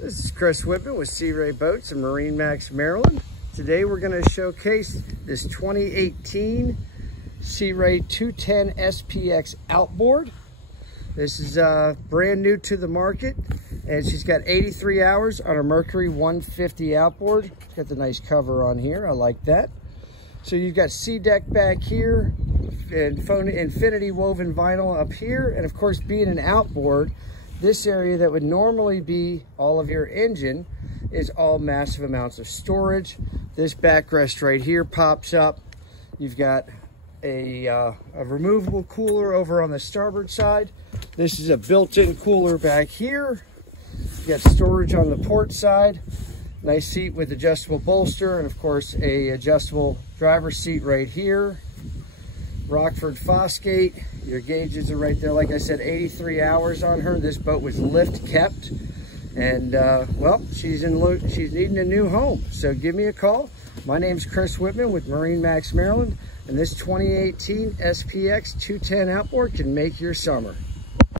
This is Chris Whitman with Sea Ray Boats in MarineMax, Maryland. Today we're going to showcase this 2018 Sea Ray 210 SPX Outboard. This is brand new to the market, and she's got 83 hours on a Mercury 150 outboard. Got the nice cover on here, I like that. So you've got sea deck back here, and infinity woven vinyl up here, and of course being an outboard, this area that would normally be all of your engine is all massive amounts of storage. This backrest right here pops up. You've got a removable cooler over on the starboard side. This is a built-in cooler back here. You got storage on the port side. Nice seat with adjustable bolster, and of course a adjustable driver's seat right here. Rockford Fosgate. Your gauges are right there. Like I said, 83 hours on her. This boat was lift kept, and well, she's needing a new home. So give me a call. My name's Chris Whitman with MarineMax Maryland, and this 2018 SPX 210 outboard can make your summer.